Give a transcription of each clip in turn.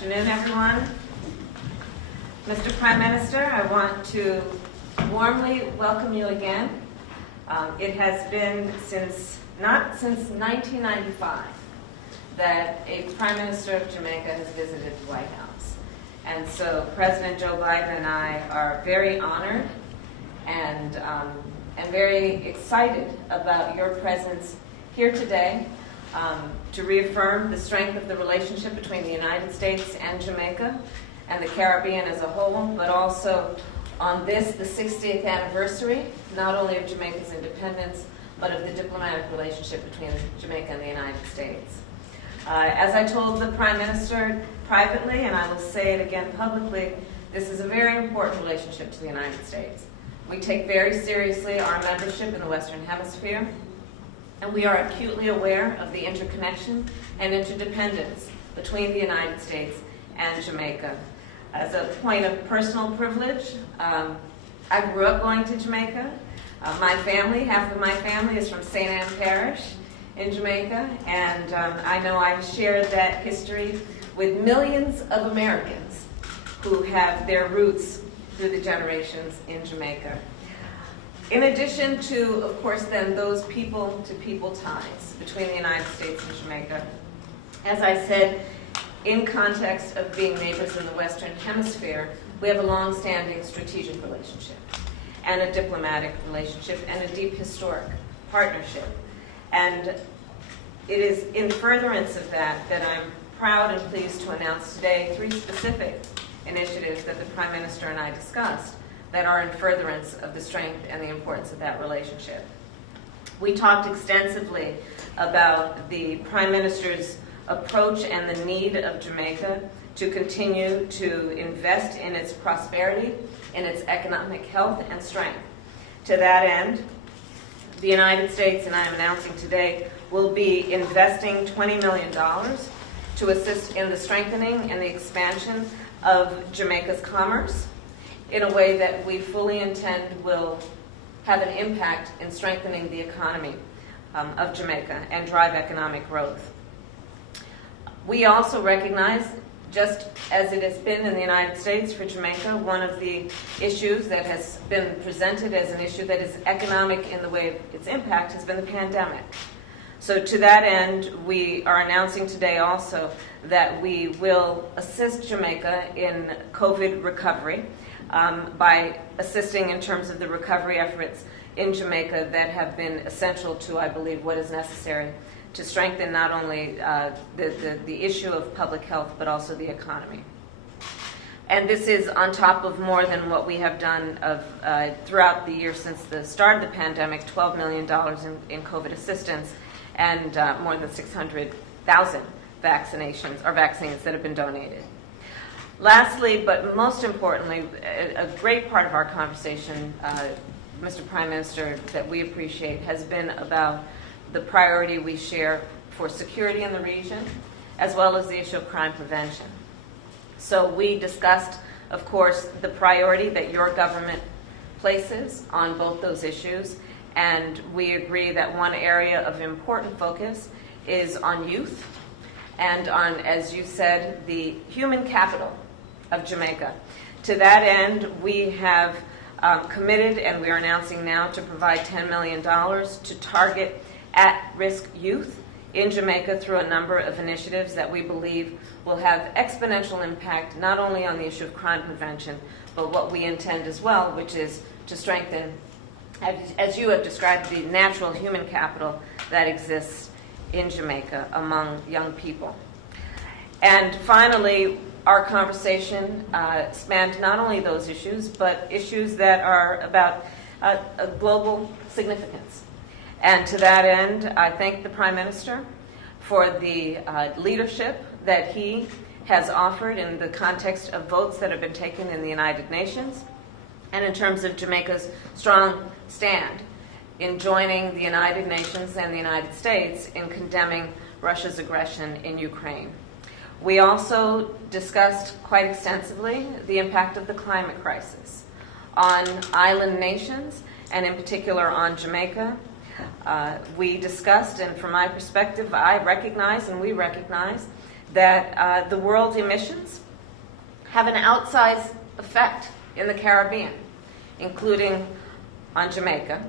afternoon, everyone. Mr. Prime Minister, I want to warmly welcome you again. It has been not since 1995 that a Prime Minister of Jamaica has visited the White House. And so President Joe Biden and I are very honored and very excited about your presence here today to reaffirm the strength of the relationship between the United States and Jamaica and the Caribbean as a whole, but also on this, the 60th anniversary, not only of Jamaica's independence, but of the diplomatic relationship between Jamaica and the United States. As I told the Prime Minister privately, and I will say it again publicly, this is a very important relationship to the United States. We take very seriously our membership in the Western Hemisphere, and we are acutely aware of the interconnection and interdependence between the United States and Jamaica. As a point of personal privilege, I grew up going to Jamaica. My family, half of my family, is from St. Anne Parish in Jamaica, and I know I've shared that history with millions of Americans who have their roots through the generations in Jamaica. In addition to, of course, then those people-to-people ties between the United States and Jamaica, as I said, in context of being neighbors in the Western Hemisphere, we have a long-standing strategic relationship and a diplomatic relationship and a deep historic partnership. And it is in furtherance of that I'm proud and pleased to announce today 3 specific initiatives that the Prime Minister and I discussed that are in furtherance of the strength and the importance of that relationship. We talked extensively about the Prime Minister's approach and the need of Jamaica to continue to invest in its prosperity, in its economic health and strength. To that end, the United States, and I am announcing today, will be investing $20 million to assist in the strengthening and the expansion of Jamaica's commerce in a way that we fully intend will have an impact in strengthening the economy of Jamaica and drive economic growth. We also recognize, just as it has been in the United States for Jamaica, one of the issues that has been presented as an issue that is economic in the way of its impact has been the pandemic. So to that end, we are announcing today also that we will assist Jamaica in COVID recovery by assisting in terms of the recovery efforts in Jamaica that have been essential to, I believe, what is necessary to strengthen not only the issue of public health, but also the economy. And this is on top of more than what we have done throughout the year since the start of the pandemic, $12 million in COVID assistance, and more than 600,000 vaccines that have been donated. Lastly, but most importantly, a great part of our conversation, Mr. Prime Minister, that we appreciate has been about the priority we share for security in the region, as well as the issue of crime prevention. So we discussed, of course, the priority that your government places on both those issues, and we agree that one area of important focus is on youth and on, as you said, the human capital of Jamaica. To that end, we have committed, and we are announcing now, to provide $10 million to target at-risk youth in Jamaica through a number of initiatives that we believe will have exponential impact not only on the issue of crime prevention, but what we intend as well, which is to strengthen, as you have described, the natural human capital that exists in Jamaica among young people. And finally, our conversation spanned not only those issues, but issues that are about a global significance. And to that end, I thank the Prime Minister for the leadership that he has offered in the context of votes that have been taken in the United Nations, and in terms of Jamaica's strong stand in joining the United Nations and the United States in condemning Russia's aggression in Ukraine. We also discussed quite extensively the impact of the climate crisis on island nations, and in particular on Jamaica. We discussed, and from my perspective, I recognize and we recognize that the world's emissions have an outsized effect in the Caribbean, including on Jamaica.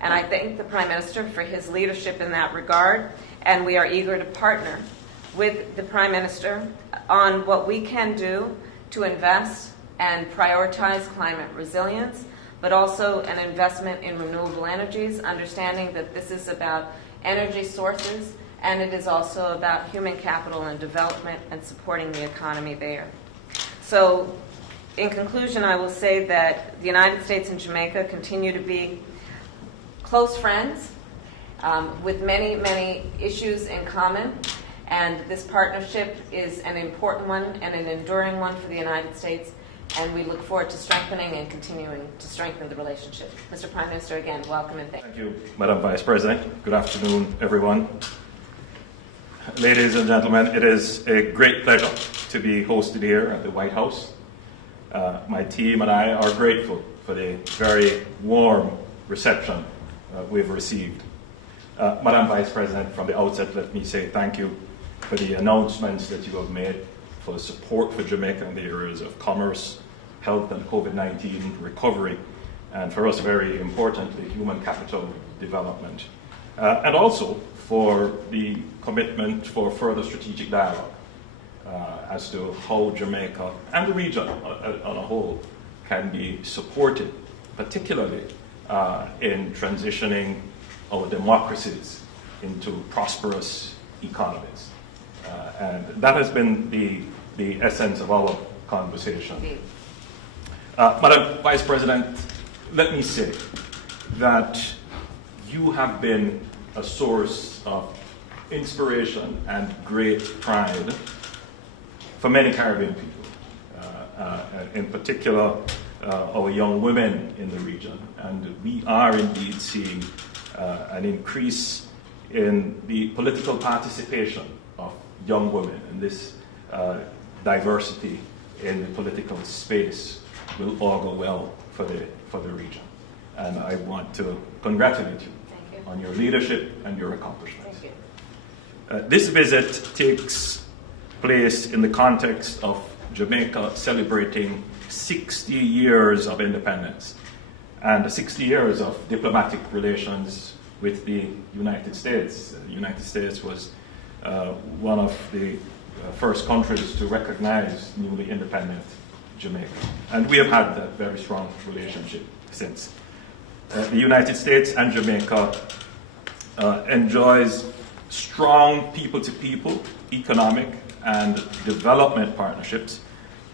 And I thank the Prime Minister for his leadership in that regard, and we are eager to partner with the Prime Minister on what we can do to invest and prioritize climate resilience, but also an investment in renewable energies, understanding that this is about energy sources, and it is also about human capital and development and supporting the economy there. So, in conclusion, I will say that the United States and Jamaica continue to be close friends with many, many issues in common, and this partnership is an important one and an enduring one for the United States, and we look forward to strengthening and continuing to strengthen the relationship. Mr. Prime Minister, again, welcome and thank you. Thank you, Madam Vice President. Good afternoon, everyone. Ladies and gentlemen, it is a great pleasure to be hosted here at the White House. My team and I are grateful for the very warm reception we've received. Madam Vice President, from the outset, let me say thank you for the announcements that you have made for support for Jamaica in the areas of commerce, health and COVID-19 recovery, and for us, very importantly, human capital development. And also for the commitment for further strategic dialogue as to how Jamaica and the region on a whole can be supported, particularly in transitioning our democracies into prosperous economies. And that has been the essence of our conversation. Madam Vice President, let me say that you have been a source of inspiration and great pride for many Caribbean people, in particular our young women in the region. And we are indeed seeing an increase in the political participation of young women, and this diversity in the political space will augur well for the region. And I want to congratulate you on your leadership and your accomplishments. Thank you. This visit takes place in the context of Jamaica celebrating 60 years of independence and 60 years of diplomatic relations with the United States. The United States was one of the first countries to recognize newly independent Jamaica. And we have had that very strong relationship since. The United States and Jamaica enjoys strong people-to-people economic and development partnerships,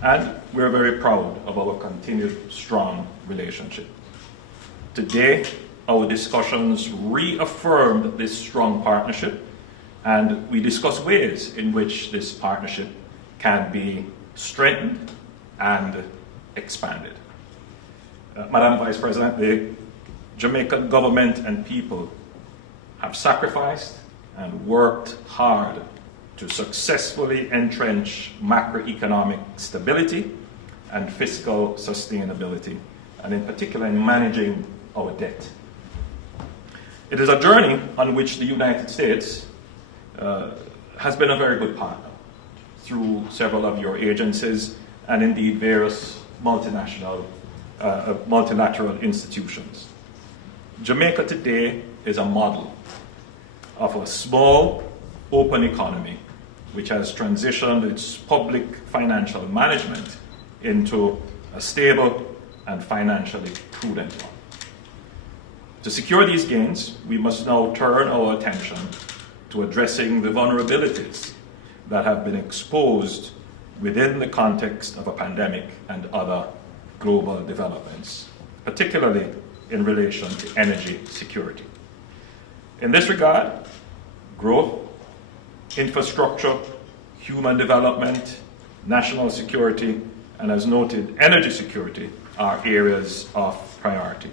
and we're very proud of our continued strong relationship. Today, our discussions reaffirmed this strong partnership, and we discuss ways in which this partnership can be strengthened and expanded. Madam Vice President, the Jamaican government and people have sacrificed and worked hard to successfully entrench macroeconomic stability and fiscal sustainability, and in particular in managing our debt. It is a journey on which the United States has been a very good partner through several of your agencies and indeed various multinational, multilateral institutions. Jamaica today is a model of a small, open economy which has transitioned its public financial management into a stable and financially prudent one. To secure these gains, we must now turn our attention to addressing the vulnerabilities that have been exposed within the context of a pandemic and other global developments, particularly in relation to energy security. In this regard, growth, infrastructure, human development, national security, and as noted, energy security are areas of priority.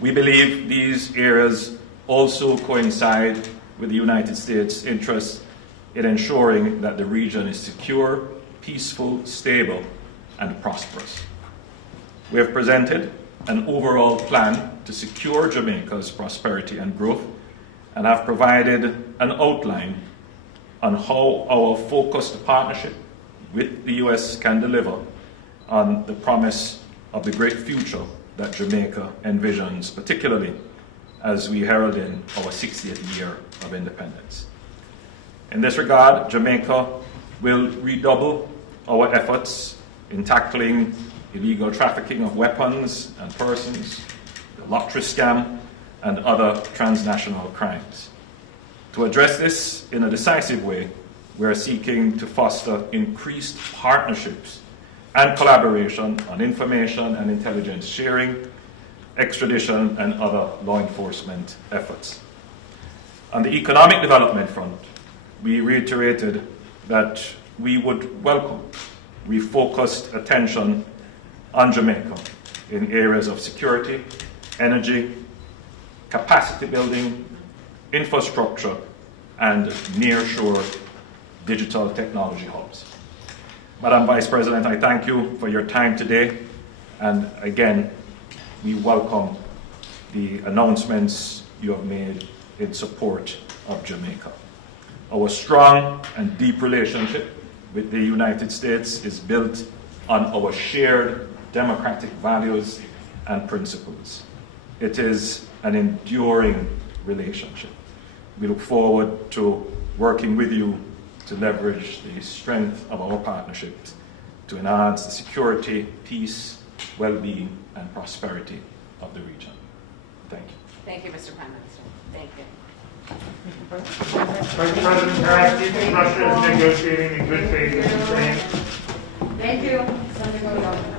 We believe these areas also coincide with the United States' interest in ensuring that the region is secure, peaceful, stable, and prosperous. We have presented an overall plan to secure Jamaica's prosperity and growth, and have provided an outline on how our focused partnership with the U.S. can deliver on the promise of the great future that Jamaica envisions, particularly as we herald in our 60th year of independence. In this regard, Jamaica will redouble our efforts in tackling illegal trafficking of weapons and persons, the lottery scam, and other transnational crimes. To address this in a decisive way, we are seeking to foster increased partnerships and collaboration on information and intelligence sharing, extradition, and other law enforcement efforts. On the economic development front, we reiterated that we would welcome refocused attention on Jamaica in areas of security, energy, capacity building, infrastructure, and nearshore digital technology hubs. Madam Vice President, I thank you for your time today, and again, we welcome the announcements you have made in support of Jamaica. Our strong and deep relationship with the United States is built on our shared democratic values and principles. It is an enduring relationship. We look forward to working with you to leverage the strength of our partnership to enhance the security, peace, well-being, and prosperity of the region. Thank you. Thank you, Mr. Prime Minister. Thank you. Vice President Harris, do you think Russia is negotiating in good faith with Ukraine? Thank you.